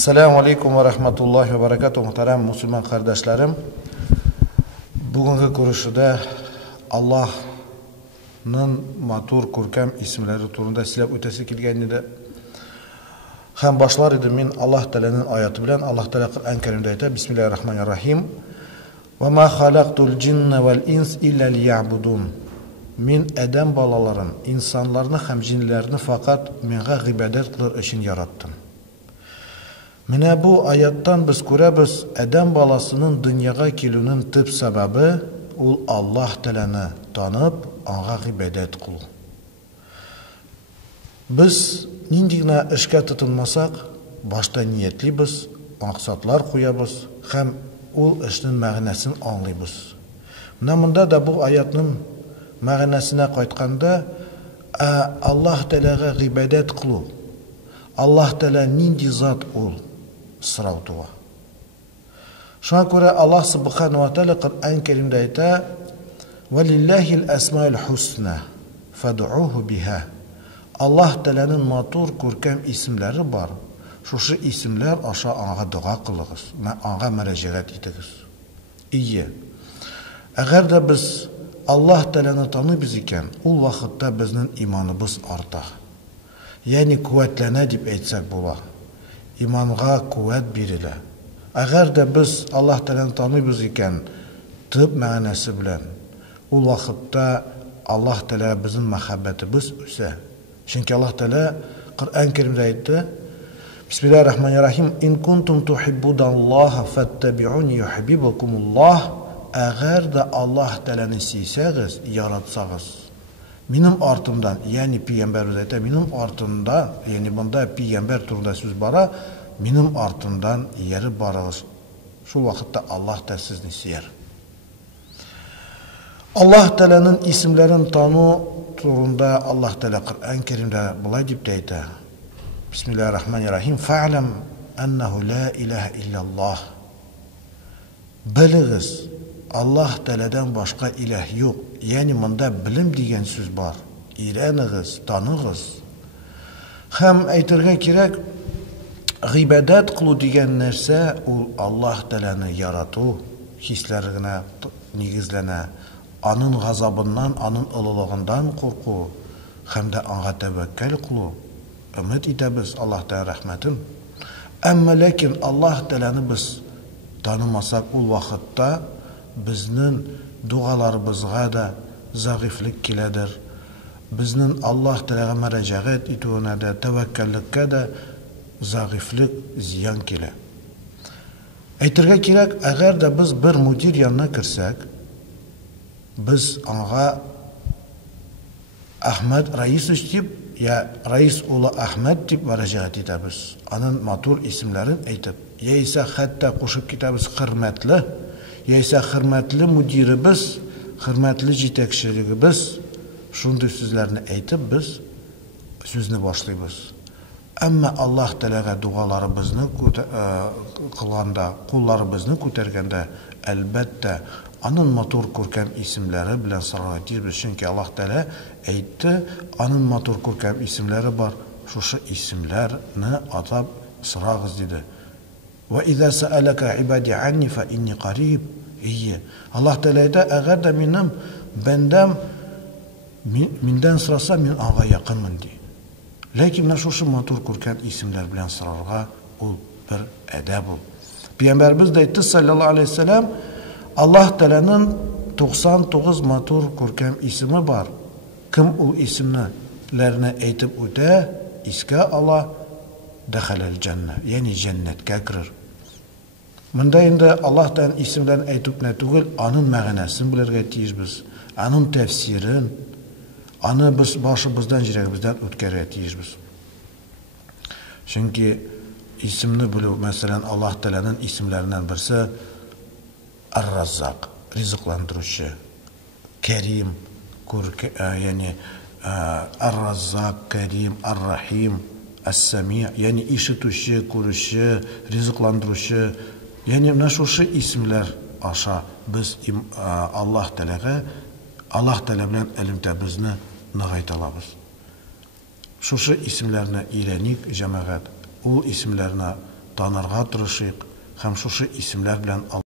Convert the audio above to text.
Assalamu alaikum wa rahmatullahi wa barakatuh. Muhtaram Müslüman kardeşlerim. Bugünkü görüşüde Allah'ın matur kurkam isimleri turunda silab ötesi kilgenide hem başlar idi min Allah Teala'nın ayeti bilen Allah Teala Kur'an-ı Kerim'de ayet Bismillahirrahmanirrahim. Ve ma halaktul cinne vel ins illa liya'budun. Min Adem balaların, insanlarını hem cinlerini fakat minga ibadet kılır için yarattım. Mine bu ayattan biz görəbiz, Adem balasının dünyaya kilunun tüp sebebi ol Allah Teala'nı tanıp ona ibadet kıl. Biz nindigine işe tutulmasak, başta niyetliyiz, maksatlar koyabız, hem ol işin məğnesini anlayırız. Namında da bu ayatın məğnesine kayıtkanda Allah Teala'ya ibadet kıl. Allah Teala nindi zat ol. Sıravduğa. Şuna göre Allah subhanahu wa ta'ala Kur'an-ı Kerim'de ayette وَلِلَّهِ الْأَسْمَاءِ الْحُسْنَى فَدْعُوهُ بِهَا Allah Teala'nın matur kurkem isimleri var. Şu isimler aşağı ağa dua kılırız. Ağa müracaat ederiz. İyi. Eğer de biz Allah Teala'nı tanıyız iken o vakitte bizim imanımız artar. Yani kuvvetlene deyip etsek bula. İmanğa kuvvet biriyle. Eğer de biz Allah Teala'nı tanıyız iken tıp mənası bilen o vakitte Allah Teala bizim mehabbetimiz ise. Çünkü Allah Teala Kur'an-ı Kerim'de ayette Bismillahirrahmanirrahim İn kuntum tuhibbudallaha fettebi'uni yuhibbukumullah. Eğer de Allah Teala'nı sevseniz, yaratsanız benim artımdan, yani Peygamber üzerinde benim artımdan, yani bunda Peygamber turunda söz bara, benim artımdan yeri barağız. Şu vakitte Allah da sizni siyer. Allah Teala'nın isimlerin tanı turunda Allah Teala Kur'an-ı Kerim'de bulay deyip deydi. Bismillahirrahmanirrahim. Fa'lem ennehu la ilahe illallah. Biliriz. Allah Teala'dan başka ilah yok. Yani bunda bilim diyen söz var. İreniz, tanırız. Hem aytırga kirek ibadet kılı diyen nerse o Allah Teala'nı yaratı, hislerine nigizlene, anın gazabından, anın ılılığından korku, hem de ona tevekkül kılı. Ümit ederiz Allah Teala rahmetin. Ama lakin Allah Teala'nı biz tanımasak o vakitte biznin dualarımızga da zayıflık kiledir. Biznin Allah Teala'ya müracaat ettiğine de tevekküllikке de zayıflık ziyan kile. Aytırga kirek eğer de biz bir müdür yanına girsek biz ona Ahmet Reis isteyip ya Reis oğlu Ahmet deyip müracaat ederiz. Onun matur isimlerin aytıp ya ise hatta koşup gideriz hürmetli ya ise hürmetli müdirimiz, hürmetli yetekçiligimiz şunday sözlerini aytıp biz sözünü başlayırız. Ama Allah Teala'ya dualarımızı kılganda, kullarımızı ko'targanda elbette onun matur kurkem isimleri bilen sırağa deyiriz. Çünkü Allah Teala aytdı, onun matur kurkem isimleri var. Şu isimlerini atab sırağız dedi. Ve izâ se'alaka ibâdi anni fe inni qarib. İyi. Allah Teala'da eğer de benden sırasa min ağa yakınmın diye. Lakin şu matur kurken isimler bilen sırağa o bir edeb ol. Peygamberimiz de etti sallallahu aleyhi ve sellem Allah Teala'nın 99 matur kurken ismi var. Kim o isimlerini aytıp öte iske Allah dehalel cennet. Yani cennetke girer. Bunda indi Allah Teala'nın isimlerini aytıp ne tugul onun məğnesini bilirge tiyir biz. Onun tefsirin onu biz başımızdan jiregimizden ötkere tiyir biz. Çünkü isimini biliyor. Mesela Allah Teala'nın isimlerinden birisi Er-Razzak, rızıklandırıcı, Kerim, yani Er-Razzak, Kerim, Er-Rahim, Es-Semi, yani işitişi, görüşü, rızıklandırıcı, yani şu isimler aşağı biz Allah Teala bilen elimde bizni nağayt alabız. Şu isimlerini iğrenik cemaat, o isimlerine танырга тырышыйк һәм шушы исемләр белән